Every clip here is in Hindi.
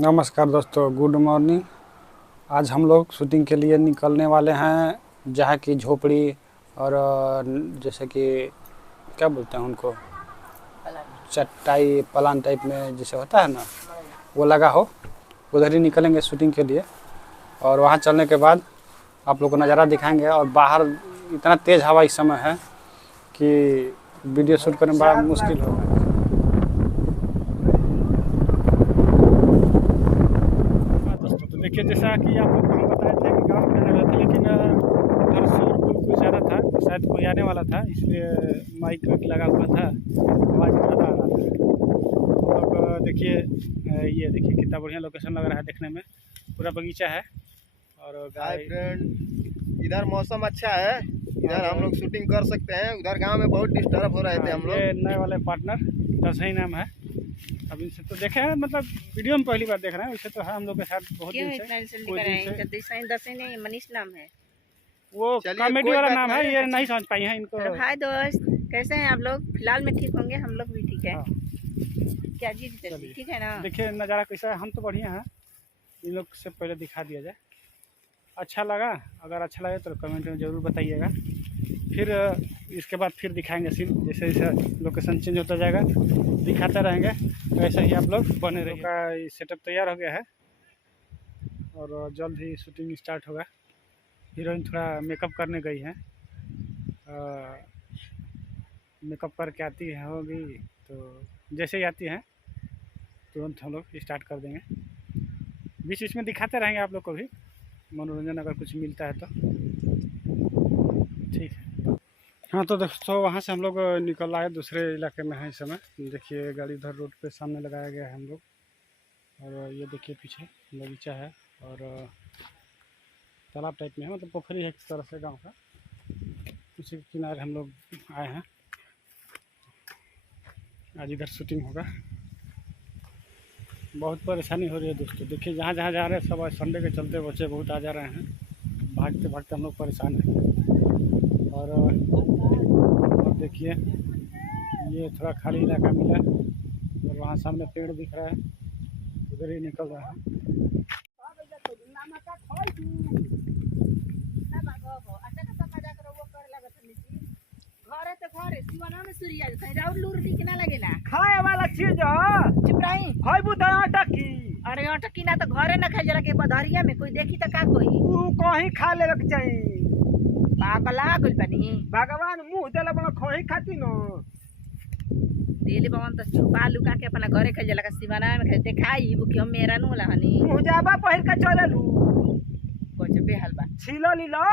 नमस्कार दोस्तों, गुड मॉर्निंग। आज हम लोग शूटिंग के लिए निकलने वाले हैं, जहाँ की झोपड़ी और जैसे कि क्या बोलते हैं उनको, चटाई पलान टाइप में जैसे होता है ना, वो लगा हो, उधर ही निकलेंगे शूटिंग के लिए। और वहाँ चलने के बाद आप लोग को नज़ारा दिखाएंगे। और बाहर इतना तेज़ हवा इस समय है कि वीडियो शूट करने में बड़ा मुश्किल होगा। देखिए, जैसा कि आप लोग को हम बताए थे कि गाँव में जगह था, लेकिन उधर शोर कुछ ज़्यादा था, शायद कोई आने वाला था, इसलिए माइक लगा हुआ था, आवाज़ ज़्यादा आ रहा था। अब देखिए, ये देखिए कितना बढ़िया लोकेशन लग रहा है देखने में, पूरा बगीचा है। और हाय फ्रेंड, इधर मौसम अच्छा है, इधर हम लोग शूटिंग कर सकते हैं। उधर गांव में बहुत डिस्टर्ब हो रहे थे हम ये लोग। नए वाले पार्टनर दसई नाम है। अब इनसे तो देखे हैं, मतलब वीडियो में पहली बार देख रहे हैं। वैसे तो है हम लोग के साथ बहुत दिन से। नहीं, मनीष नाम है। वो कॉमेडी वाला नाम है, ये नहीं समझ पाई है इनको। हाय दोस्त, कैसे हैं आप लोग? फिलहाल में ठीक होंगे, हम लोग भी ठीक है। क्या जी ठीक है ना? देखिए नज़ारा कैसा है, हम तो बढ़िया हैं। इन लोग से पहले दिखा दिया जाए। अच्छा लगा? अगर अच्छा लगे तो कमेंट में ज़रूर बताइएगा। फिर इसके बाद फिर दिखाएंगे सीन, जैसे जैसे लोकेशन चेंज होता जाएगा दिखाते रहेंगे। तो ऐसे ही आप लोग बने रहिए। का सेटअप तैयार हो गया है और जल्द ही शूटिंग स्टार्ट होगा। हीरोइन थोड़ा मेकअप करने गई है, मेकअप करके आती है होगी, तो जैसे ही आती हैं तुरंत हम लोग स्टार्ट कर देंगे। बीच बीच में दिखाते रहेंगे आप लोग को भी मनोरंजन, अगर कुछ मिलता है तो। ठीक है। हाँ तो दोस्तों, वहाँ से हम लोग निकल आए, दूसरे इलाके में है इस समय। देखिए गाड़ी उधर रोड पे सामने लगाया गया है हम लोग। और ये देखिए पीछे बगीचा है और तालाब टाइप में है, मतलब पोखरी है एक तरह से गांव का। उसी के किनारे हम लोग आए हैं। आज इधर शूटिंग होगा। बहुत परेशानी हो रही है दोस्तों। देखिए जहाँ जहाँ जा रहे हैं सब, आज संडे के चलते बच्चे बहुत आ जा रहे हैं। भागते भागते हम लोग परेशान हैं। और देखिए ये थोड़ा खाली इलाका मिला और वहाँ सामने पेड़ दिख रहा है, उधर ही निकल रहा है। खाए वाला चीज चुप रही। खइबू त अटकी। अरे अटकी ना तो घरे न खाए जला के बधरिया में कोई देखी तो का कोई ऊ कहीं खा लेवे के चाहिए। पागल आ गइल बनी। भगवान मुंह देला बना खही खाती न। दिले पवन तो छुपा लुका के अपना घरे खाए जला के सिवाना में खाए देखाई वो क्यों मेरा नु होला हनी। मुंह जाबा पहिर के चलेलू। कुछ बेहाल बा। छिलो लीलो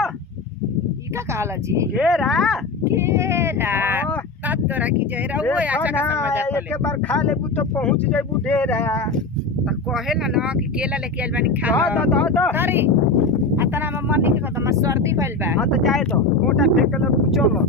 ई का कहला जी? घेरा केरा हाँ। तात तोरा की जहरा वो अच्छा का समझ आ एक बार खा लेबू तो पहुंच जेबू ढेरा। तो कहे ना ना कि केला लेके आइल बानी खा the the the the sorry अतना में मन निकल तो सर्दी भइल बा। हां तो जाए दो मोटा फेंक के चलो।